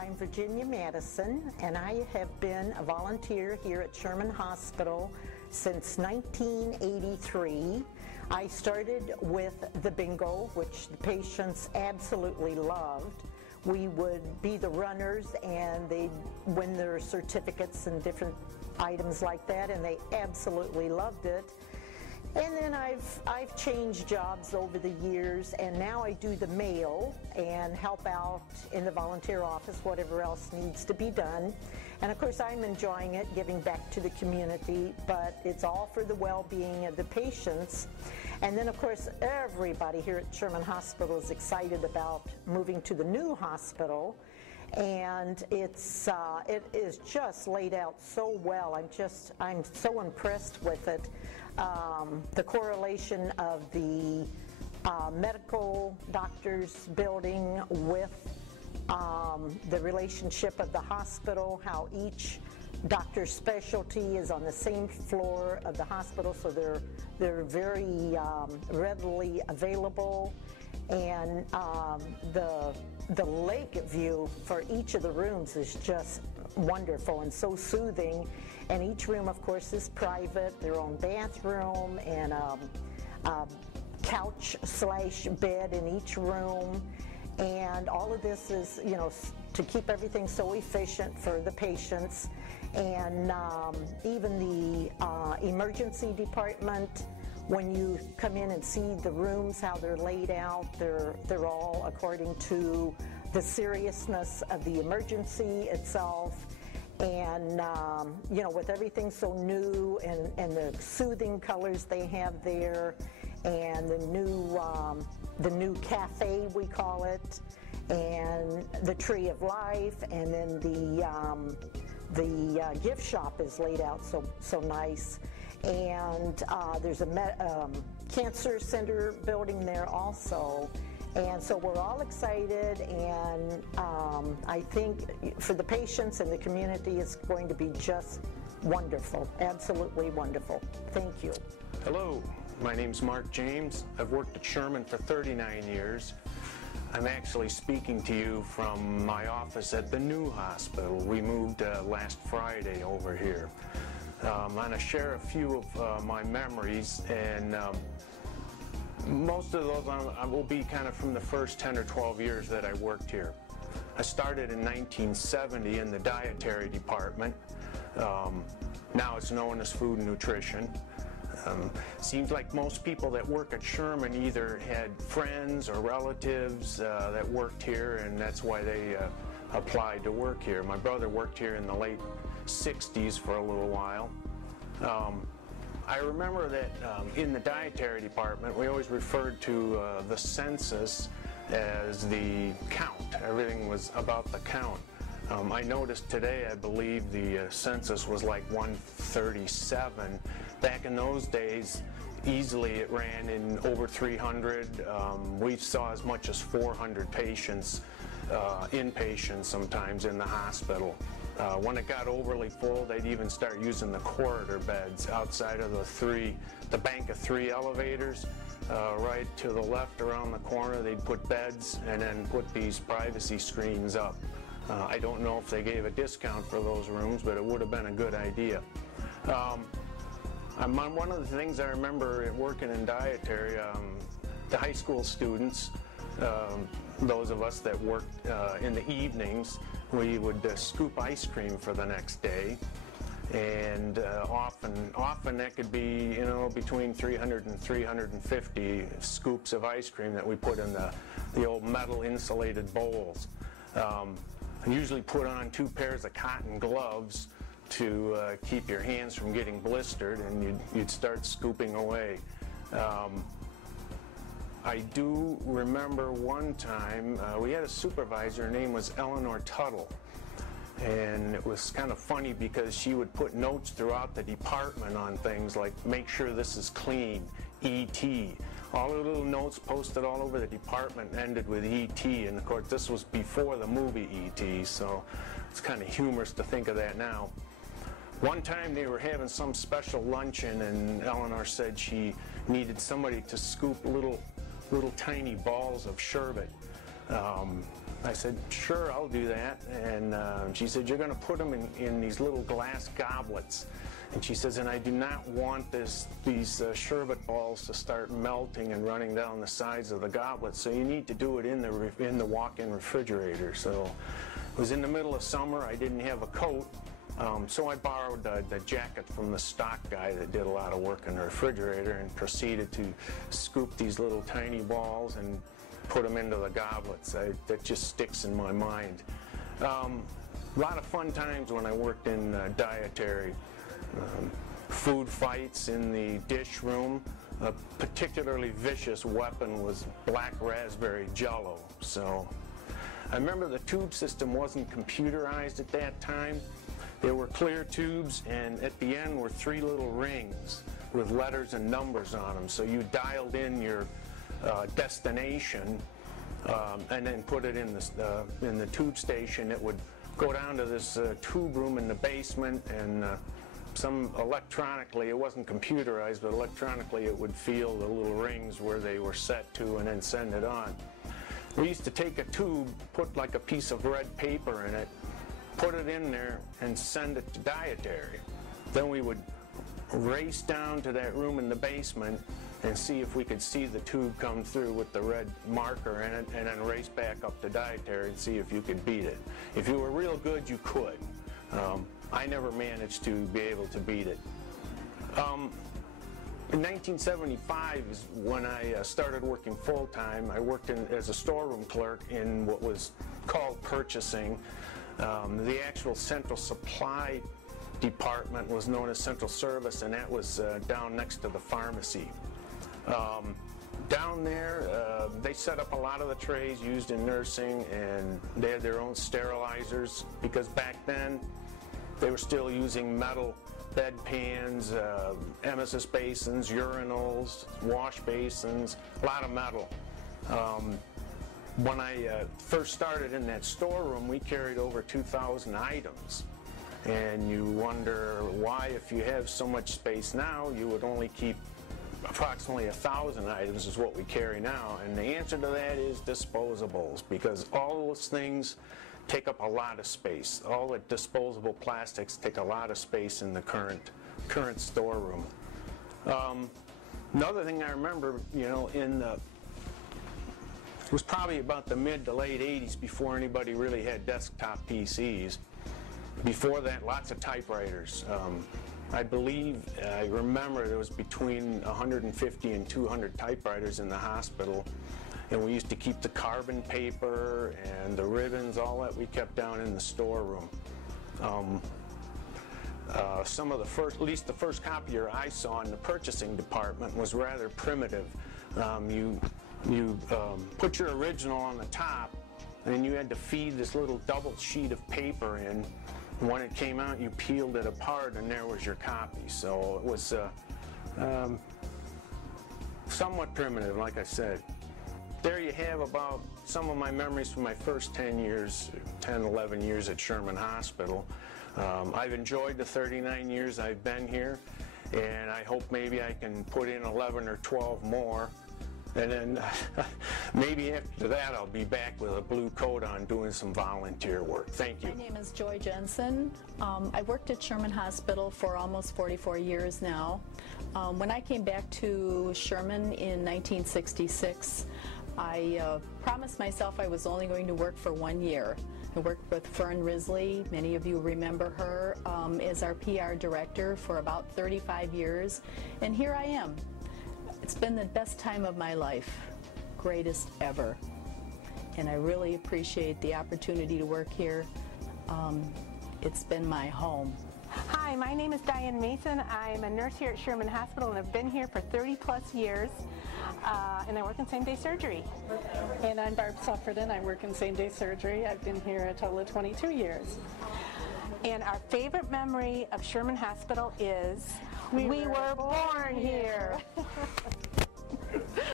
I'm Diane Mason, and I have been a volunteer here at Sherman Hospital since 1983. I started with the bingo, which the patients absolutely loved. We would be the runners, and they'd win their certificates and different items like that, and they absolutely loved it. And then I've changed jobs over the years, and now I do the mail and help out in the volunteer office, whatever else needs to be done. And of course I'm enjoying it, giving back to the community, but it's all for the well-being of the patients. And then of course everybody here at Sherman Hospital is excited about moving to the new hospital. And it is just laid out so well. I'm so impressed with it. The correlation of the medical doctors building with the relationship of the hospital, how each doctor's specialty is on the same floor of the hospital, so they're very readily available. And the lake view for each of the rooms is just wonderful and so soothing. And each room, of course, is private, their own bathroom and a couch/bed in each room. And all of this is, you know, to keep everything so efficient for the patients. And even the emergency department, when you come in and see the rooms, how they're laid out, they're all according to the seriousness of the emergency itself. And you know, with everything so new and the soothing colors they have there, and the new cafe, we call it, and the tree of life, and then the gift shop is laid out so nice. And there's a cancer center building there also. And so we're all excited, and I think for the patients and the community, it's going to be just wonderful, absolutely wonderful. Thank you. Hello, my name's Mark James. I've worked at Sherman for 39 years. I'm actually speaking to you from my office at the new hospital. We moved last Friday over here. I'm going to share a few of my memories, and most of those will be kind of from the first 10 or 12 years that I worked here. I started in 1970 in the Dietary Department. Now it's known as Food and Nutrition. Seems like most people that work at Sherman either had friends or relatives that worked here, and that's why they applied to work here. My brother worked here in the late 60s for a little while. I remember that in the Dietary Department we always referred to the census as the count. Everything was about the count. I noticed today, I believe the census was like 137. Back in those days, easily it ran in over 300. We saw as much as 400 patients, inpatients sometimes in the hospital. When it got overly full, they'd even start using the corridor beds outside of the bank of 3 elevators. Right to the left around the corner, they'd put beds and then put these privacy screens up. I don't know if they gave a discount for those rooms, but it would have been a good idea. One of the things I remember working in dietary, the high school students, those of us that worked in the evenings, we would scoop ice cream for the next day. And often that could be, you know, between 300 and 350 scoops of ice cream that we put in the old metal insulated bowls. I usually put on 2 pairs of cotton gloves to keep your hands from getting blistered, and you'd start scooping away. I do remember one time we had a supervisor. Her name was Eleanor Tuttle, and it was kind of funny because she would put notes throughout the department on things like make sure this is clean, E.T. All the little notes posted all over the department ended with E.T., and of course this was before the movie E.T., so it's kind of humorous to think of that now. One time they were having some special luncheon, and Eleanor said she needed somebody to scoop little tiny balls of sherbet I said, sure, I'll do that. And she said, you're going to put them in these little glass goblets. And she says, and I do not want these sherbet balls to start melting and running down the sides of the goblet, so you need to do it in the walk-in refrigerator. So it was in the middle of summer. I didn't have a coat, so I borrowed the jacket from the stock guy that did a lot of work in the refrigerator and proceeded to scoop these little tiny balls and put them into the goblets. That just sticks in my mind. A lot of fun times when I worked in dietary. Food fights in the dish room. A particularly vicious weapon was black raspberry jello. So I remember the tube system wasn't computerized at that time. There were clear tubes, and at the end were 3 little rings with letters and numbers on them. So you dialed in your destination and then put it in the tube station. It would go down to this tube room in the basement, and electronically, it wasn't computerized, but electronically it would feel the little rings where they were set to and then send it on. We used to take a tube, put like a piece of red paper in it, put it in there and send it to dietary. Then we would race down to that room in the basement and see if we could see the tube come through with the red marker in it, and then race back up to dietary and see if you could beat it. If you were real good, you could. I never managed to be able to beat it. In 1975 is when I started working full-time. I worked as a storeroom clerk in what was called purchasing. The actual central supply department was known as central service, and that was down next to the pharmacy. Down there, they set up a lot of the trays used in nursing, and they had their own sterilizers, because back then they were still using metal bed pans, emesis basins, urinals, wash basins, a lot of metal. When I first started in that storeroom, we carried over 2,000 items. And you wonder why, if you have so much space now, you would only keep approximately 1,000 items is what we carry now. And the answer to that is disposables, because all those things take up a lot of space. All the disposable plastics take a lot of space in the current storeroom. Another thing I remember, it was probably about the mid to late 80s before anybody really had desktop PCs. Before that, lots of typewriters. I remember there was between 150 and 200 typewriters in the hospital. And we used to keep the carbon paper and the ribbons, all that we kept down in the storeroom. Some of the first, at least the first copier I saw in the purchasing department, was rather primitive. You put your original on the top, and then you had to feed this little double sheet of paper in. And when it came out, you peeled it apart, and there was your copy. So it was somewhat primitive, like I said. There you have about some of my memories from my first 10, 11 years at Sherman Hospital. I've enjoyed the 39 years I've been here, and I hope maybe I can put in 11 or 12 more. And then maybe after that I'll be back with a blue coat on doing some volunteer work. Thank you. My name is Joy Jensen. I've worked at Sherman Hospital for almost 44 years now. When I came back to Sherman in 1966, I promised myself I was only going to work for 1 year. I worked with Fern Risley, many of you remember her, as our PR director for about 35 years, and here I am. It's been the best time of my life, greatest ever, and I really appreciate the opportunity to work here. It's been my home. Hi, my name is Diane Mason. I'm a nurse here at Sherman Hospital, and I've been here for 30-plus years, and I work in same-day surgery. And I'm Barb Sufferton. I work in same-day surgery. I've been here a total of 22 years. And our favorite memory of Sherman Hospital is we were born here.